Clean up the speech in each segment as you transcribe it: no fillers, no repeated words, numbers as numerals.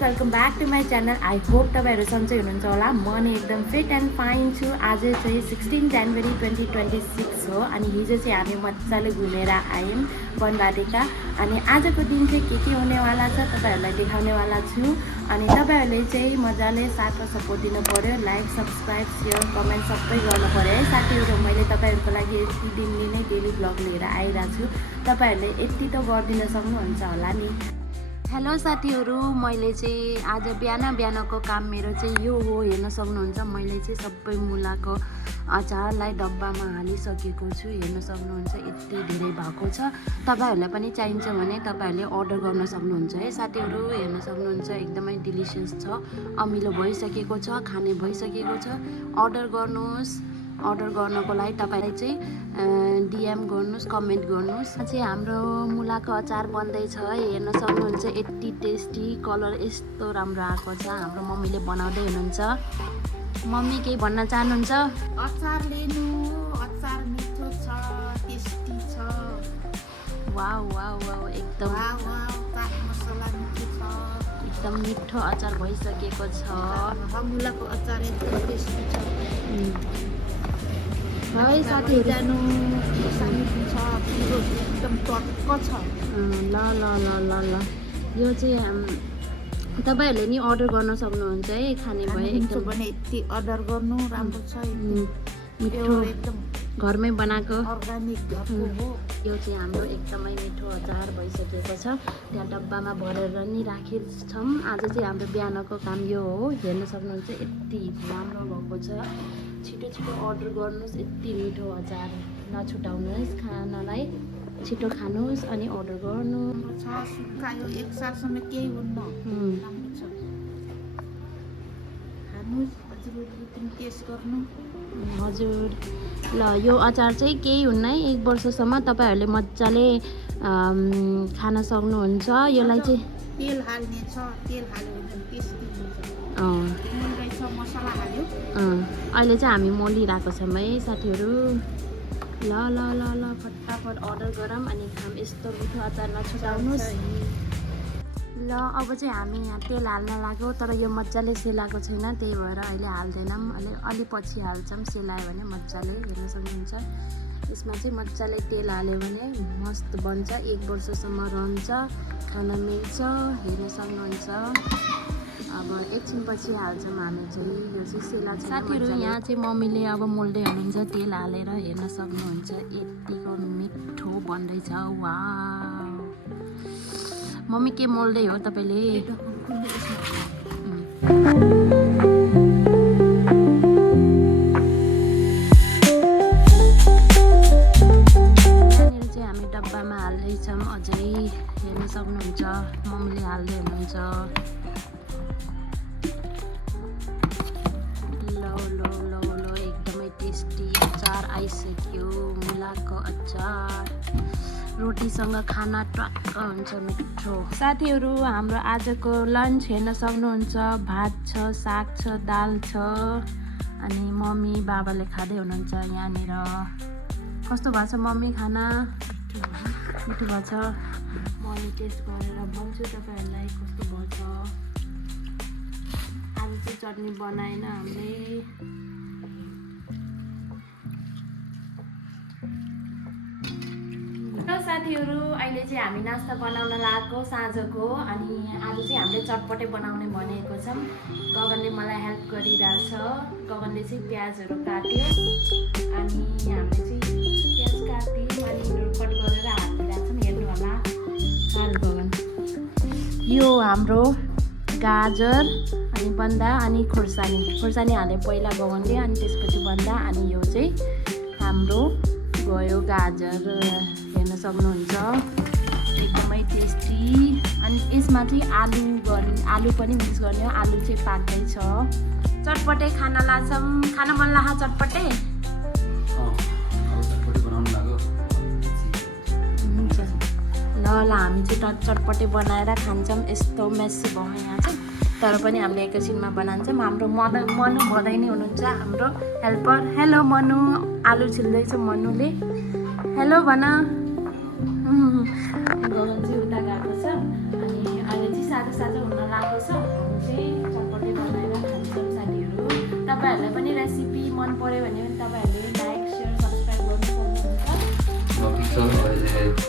Welcome back to my channel. I hope तपाईहरु सन्चै हुनुहुन्छ होला। म नि एकदम फिट एन्ड फाइन छु। आज चाहिँ 16 जनवरी 2026 हो अनि हिजो चाहिँ हामी मजाले घुमेर आयौँ वनबारीका। अनि आजको दिन चाहिँ के हुनेवाला छ तपाईहरुलाई देखाउनेवाला छु। अनि तपाईहरुले चाहिँ मजाले साथ र सपोर्ट दिनु पर्यो। लाइक, सब्स्क्राइब, शेयर, कमेन्ट सबै गर्नु पर्यो है साथीहरु। मैले तपाईहरुको लागि यति दिनले नै डेली ब्लग लिएर आइरहेको छु। तपाईहरुले यति त गरिदिन सक्नुहुन्छ होला नि। हेलो साथीहरु, मैले चाहिँ आज बिहानको काम मेरो चाहिँ यो हो। हेर्न सक्नुहुन्छ मैले चाहिँ सबै मुलाको अचारलाई डब्बामा हालिसकेको छु। हेर्न सक्नुहुन्छ यति धेरै भएको छ। तपाईहरुलाई पनि चाहिन्छ भने तपाईहरुले अर्डर गर्न सक्नुहुन्छ है साथीहरु। हेर्न सक्नुहुन्छ एकदमै डिलिसियस छ। अमिलो भइसकेको छ, खाने भइसकेको छ। अर्डर गर्नुहोस्। अर्डर गर्नको लागि तपाईलाई चाहिँ डीएम गर्नुहोस्, कमेन्ट गर्नुहोस्। चाहिँ हाम्रो मुलाको अचार बन्दैछ। हेर्न सक्नुहुन्छ यति टेस्टी, कलर यस्तो राम्रो आएको छ। हाम्रो मम्मीले बनाउँदै हुनुहुन्छ। मम्मी केही भन्न चाहनुहुन्छ? अचार लिनु, अचार मिठो छ, टेस्टी छ। वाउ वाउ वाउ, एकदम चाट मसला मिठो छ। एकदम मिठो अचार भइसकेको छ। मुलाको अचार एकदम टेस्टी छ। है साथीहरु, जानु सानो छ, पिरो एकदम टक्क छ। ल ल ल ल ल यो चाहिँ तपाईहरुले नि अर्डर गर्न सक्नुहुन्छ है। खाने भए एकदम भने यति अर्डर गर्नु राम्रो छ। मिठो एकदम घरमै बनाएको अर्गानिक हो। यो चाहिँ हाम्रो एकदमै मिठो अचार भइसकेको छ। त्यहाँ डब्बामा भरेर नि राखेछौँ। आज चाहिँ हाम्रो बिहानको काम यो हो। हेर्न सक्नुहुन्छ यति राम्रो भएको छ। छिटो छिटो अर्डर गर्नुहोस्। यति मिठो अचार नछुटाउनुहोस्। खानालाई छिटो खानुहोस् अनि अर्डर गर्नु छ। सुक्खायो एक सालसम्म केही हुन्न। राम्रो छ। खानुहोस्, हजुरहरूले पनि टेस्ट गर्नु। हजुर, ल यो अचार चाहिँ केही हुन्न है। 1 वर्षसम्म तपाईहरुले मजाले खान सक्नुहुन्छ। यसलाई चाहिँ तेल हाल्ने छ। तेल हाल्यो भने टेस्टी हुन्छ। मसला हाल्यो। अहिले चाहिँ हामी मोलिरहेको छौँ है साथीहरु। ल ल ल ल फटाफट अर्डर गरौँ अनि खाम। यस्तो मिठो अचार नछुटाउनुहोस्। ल अब चाहिँ हामी यहाँ तेल हाल्न लाग्यो। तर यो मजाले सेलाएको छैन, त्यही भएर अहिले हाल्दैनौँ। अलि पछि हाल्छौँ। सेलायो भने मजाले। हेर्न सक्नुहुन्छ यसमा चाहिँ मजाले तेल हाल्यो भने मस्त बन्छ। 1 वर्षसम्म रहन्छ, खान मिल्छ। हेर्न सक्नुहुन्छ। अब एकछिन पछि हाल्छौँ हामी चाहिँ। यो चाहिँ सेला छ साथीहरु। यहाँ चाहिँ मम्मीले अब मोल्दै हुनुहुन्छ तेल हालेर। हेर्न सक्नुहुन्छ यतिको मिठो बन्दैछ। वाउ, मम्मी के मोल्दै हो तपाईले? यहाँनिर चाहिँ हामी डब्बामा हाल्दैछौँ अझै। हेर्न सक्नुहुन्छ मम्मीले हाल्दै हुनुहुन्छ। एकदमै टेस्टी अचार आइसक्यो। मुलाको अचार रोटीसँग खाना टक्क हुन्छ, मिठो। साथीहरु, हाम्रो आजको लन्च हेर्न सक्नुहुन्छ। भात छ, साग छ, दाल छ अनि मम्मी बाबाले खाँदै हुनुहुन्छ। यहाँनिर कस्तो भएको छ मम्मी खाना? मिठो भएको छ। म अनि टेस्ट गरेर भन्छु तपाईहरुलाई कस्तो भएको छ। आज चाहिँ चटनी बनाएन हामीले। साथीहरु, अहिले चाहिँ हामी नास्ता बनाउन लागेको साँझको। अनि आज चाहिँ हामीले चटपटे बनाउने भनेको छौँ। गगनले मलाई हेल्प गरिरहेछ। गगनले चाहिँ प्याजहरू काट्यो अनि हामीले चाहिँ प्याज काट्यौँ अनि यिनीहरू कट गरेर हालिरहेछौँ। हेर्नु होला। हाल गगन, यो हाम्रो गाजर अनि बन्दा अनि खोर्सानी हाले पहिला गगनले अनि त्यसपछि बन्दा। अनि यो चाहिँ हाम्रो गयो गाजर। हेर्न सक्नुहुन्छ एकदमै टेस्टी। अनि यसमा चाहिँ आलु पनि मिक्स गर्ने हो। आलु चाहिँ पाक्दैछ। चटपटे खाना लाग्छौँ। खाना मन लाग्छ चटपटे। ल ल हामी चाहिँ चटपटे बनाएर खान्छौँ। यस्तो मेसी भयो यहाँ चाहिँ। तर पनि हामीले एकैछिनमा बनाउँछौँ। हाम्रो मनु भदै नै हुनुहुन्छ हाम्रो हेल्पर। हेलो मनु, आलु छिल्दैछ मनुले। हेलो भन। गगन चाहिँ उता गएको छ अनि अहिले चाहिँ साँझ साँझ हुन लागेको छ। हामी चाहिँ चटपटे बनाएर खान्छौँ साथीहरू। तपाईँहरूलाई पनि रेसिपी मन पर्यो भने तपाईँहरूले लाइक सेयर सब्सक्राइब गर्नु सक्नुहुन्छ।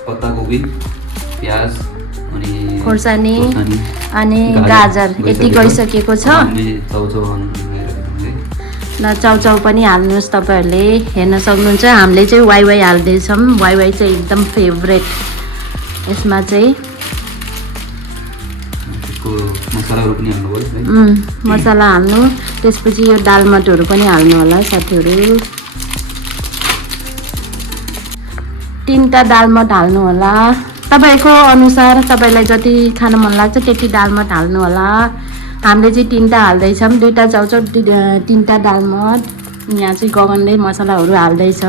पत्ताकोबी, प्याज अनि खोर्सानी अनि गाजर यति गइसकेको छ। ल चाउचाउ पनि हाल्नुहोस्, तपाईँहरूले हेर्न सक्नुहुन्छ। हामीले चाहिँ वाइ हाल्दैछौँ। वाइ चाहिँ एकदम फेभरेट। यसमा चाहिँ मसालाहरू पनि हाल्नुभयो है। मसला हाल्नु, त्यसपछि यो दालमटहरू पनि हाल्नु होला साथीहरू। 3टा दालमट हाल्नु होला, तपाईँको अनुसार तपाईँलाई जति खान मन लाग्छ त्यति दालमट हाल्नु होला। हामीले चाहिँ 3टा हाल्दैछौँ, 2टा चाउचाउ 3टा दालमट। यहाँ चाहिँ गगनले मसलाहरू हाल्दैछ।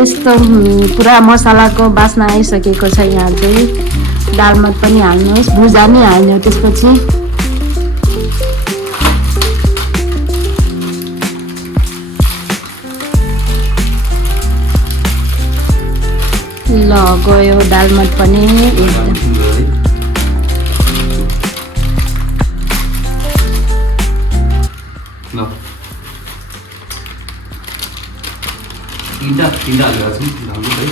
यस्तो पुरा मसलाको बास्ना आइसकेको छ। यहाँ चाहिँ दालमट पनि हाल्नुहोस्, भुजा नि हाल्नु त्यसपछि। ल गयो दालमट पनि एकदम। तीनटा हालेर चाहिँ हाल्नु है।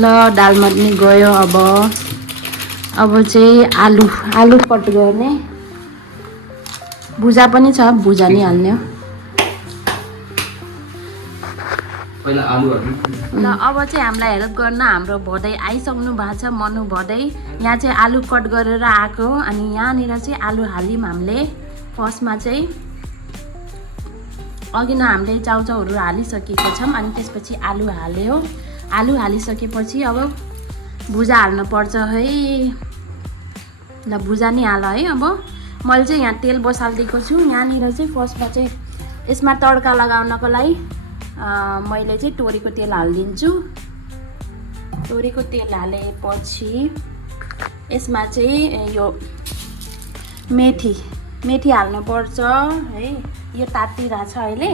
ल दालमट नि गयो। अब चाहिँ आलु कट गर्ने। भुजा पनि छ, भुजा नि हाल्ने हो। पहिला आलु हाल्नु। ल अब चाहिँ हामीलाई हेल्प गर्न हाम्रो भदै आइसक्नु भएको छ, मनु भदै। यहाँ चाहिँ आलु कट गरेर आएको। अनि यहाँनिर चाहिँ आलु हाल्यौँ हामीले। फर्स्टमा चाहिँ अघि नै हामीले चाउचाउहरू हालिसकेको छौँ। अनि त्यसपछि आलु हाल्यो। आलु हालिसकेपछि अब भुजा हाल्नुपर्छ है। ल भुजा नि हाल है। अब मैले चाहिँ यहाँ तेल बसालिदिएको छु। यहाँनिर चाहिँ फर्स्टमा चाहिँ यसमा तड्का लगाउनको लागि मैले चाहिँ तोरीको तेल हालिदिन्छु। तोरीको तेल हालेपछि यसमा चाहिँ यो मेथी हाल्नुपर्छ है। यो तातिरहेको छ अहिले,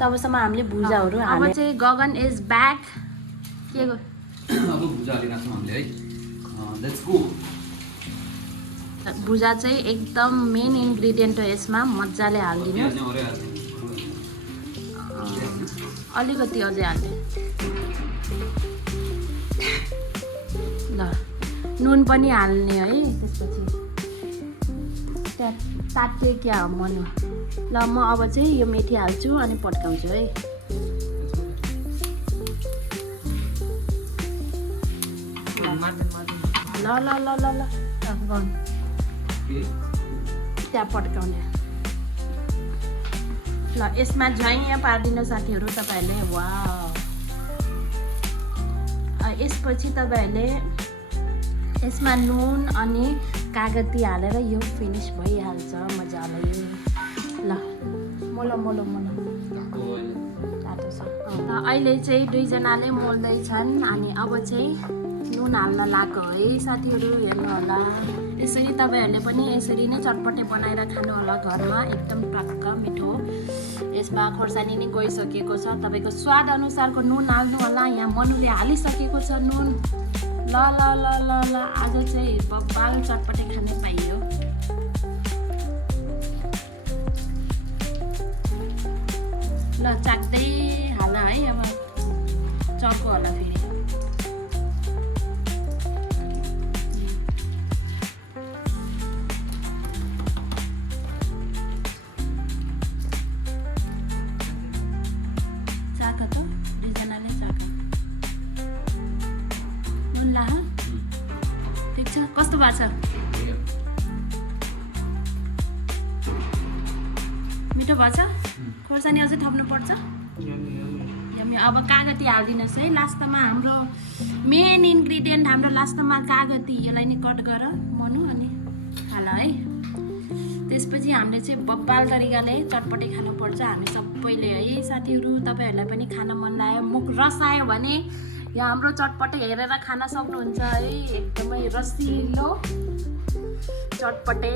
तबसम्म हामीले भुजाहरू हाल्यो। अब चाहिँ गगन इज ब्याक। के अब भुजा हालिरहेछौँ हामीले है। Let's go. भुजा चाहिँ एकदम मेन इन्ग्रिडियन्ट हो यसमा। मजाले हालिदिनु। अलिकति अझै हाल्नु। ल नुन पनि हाल्ने है। त्यसपछि त्यहाँ तात्तिए क्या हो मनु। ल म अब चाहिँ यो मेथी हाल्छु अनि पड्काउँछु है। ल ल ल ल ल त्यहाँ पड्काउने। ल यसमा झैँ पारिदिनु साथीहरू तपाईँहरूले। वाउ। यसपछि तपाईँहरूले यसमा नुन अनि कागती हालेर यो फिनिस भइहाल्छ मजाले। ल मोलो तातो छ। अहिले चाहिँ दुईजनाले मोल्दैछन्। अनि अब चाहिँ नुन हाल्न लाग्यो है साथीहरू, हेर्नु होला। यसरी तपाईँहरूले पनि यसरी नै चटपटे बनाएर खानु होला घरमा। एकदम टक्क मिठो। यसमा खोर्सानी नै गइसकेको छ। तपाईँको स्वाद अनुसारको नुन हाल्नु होला। यहाँ मनुले हालिसकेको छ नुन। ल ल ल ल ल आज चाहिँ बब्बाल चटपटे खाने पाइयो। ल चाख्दै हाल है। अब चर्को होला फेरि। कस्तो भएको छ? मिठो भएछ? खोर्सानी अझै थप्नुपर्छ। अब कागती हालिदिनुहोस् है लास्टमा। हाम्रो मेन इन्ग्रिडियन्ट हाम्रो लास्टमा कागती। यसलाई नि कट गर मनु अनि हाल है। त्यसपछि हामीले चाहिँ बब्बाल तरिकाले चटपटे खानुपर्छ हामी सबैले है साथीहरू। तपाईँहरूलाई पनि खान मन लाग्यो, मुख रसायो भने यो हाम्रो चटपटे हेरेर खान सक्नुहुन्छ है एकदमै रसिलो चटपटे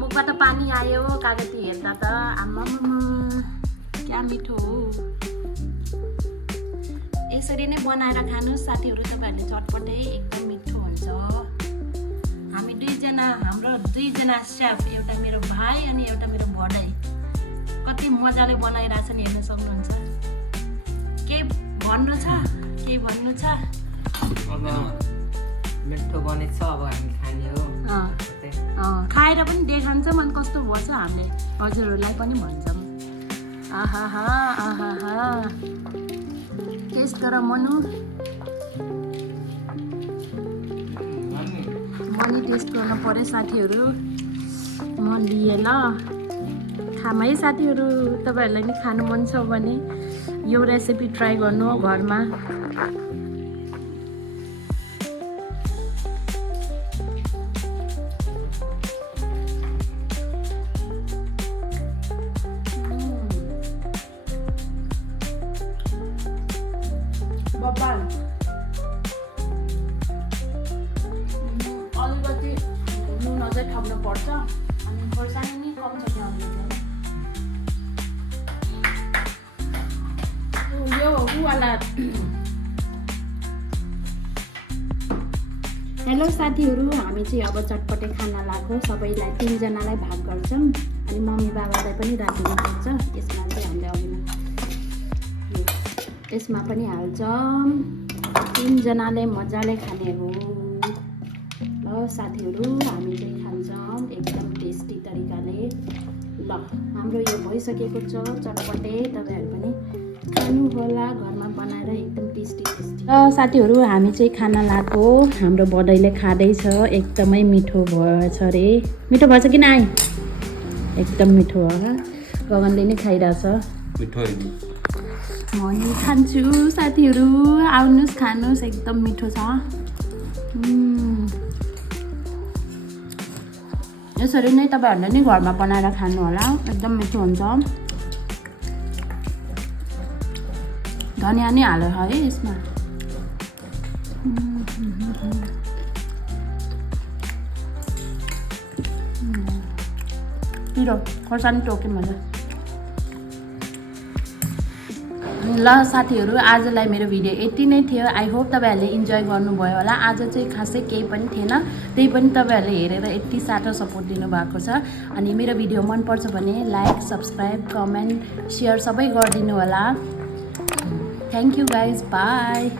मुखबाट पानी आयो कागती हेर्दा त आम्मा क्या मिठो हो यसरी नै बनाएर खानुहोस् साथीहरू तपाईँहरूले चटपटे एकदम मिठो हुन्छ हामी हाम्रो दुईजना सेफ एउटा मेरो भाइ अनि एउटा मेरो बडाइ कति मजाले बनाइरहेछन् हेर्न सक्नुहुन्छ केही भन्नु छ अब मिठो बनेछ अब हामी खाने हो खाएर पनि देखान्छौँ अनि कस्तो भन्छ हामीले हजुरहरूलाई पनि भन्छौँ आहा टेस्ट गर मनु मनी टेस्ट गर्नु पर्यो साथीहरू म लिए ल खाम है साथीहरू तपाईँहरूलाई नि खानु मन छ भने यो रेसिपी ट्राई गर्नु घरमा बब्बाल अलिकति नुन अझै थप्नु पर्छ अनि खोर्सानी नि कम छ क्या यो वाला हेलो साथीहरू हामी चाहिँ अब चटपटे खाना लाग्यो सबैलाई 3 जनालाई भाग गर्छौँ अनि मम्मी बाबालाई पनि राखिदिनुपर्छ यसमा चाहिँ हामीले अघि यसमा पनि हाल्छौँ 3 जनाले मजाले खाने हो ल साथीहरू हामी चाहिँ खान्छौँ एकदम टेस्टी तरिकाले ल हाम्रो यो भइसकेको छ चटपटे तपाईँहरू पनि खानु होला घरमा बनाएर एकदम टेस्टी ल साथीहरू हामी चाहिँ खाना लाग्यो हाम्रो बडाइले खाँदैछ एकदमै मिठो भएछ रे मिठो भएछ कि नाइ एकदम मिठो हो गगनले नै खाइरहेछ मिठो म नि खान्छु साथीहरू आउनुहोस् खानुहोस् एकदम मिठो छ यसरी नै तपाईँहरूले नि घरमा बनाएर खानु होला एकदम मिठो हुन्छ धनिया नै हाल्यो है यसमा पिरो खोर्सानी टोक्यो मैले ल साथीहरू आजलाई मेरो भिडियो यति नै थियो आई होप तपाईँहरूले इन्जोय गर्नुभयो होला आज चाहिँ खासै केही पनि थिएन त्यही पनि तपाईँहरूले हेरेर यति साह्रो सपोर्ट दिनुभएको छ अनि मेरो भिडियो मनपर्छ भने लाइक सब्सक्राइब कमेन्ट सेयर सबै गरिदिनु होला थ्याङ्क यू गाइज बाई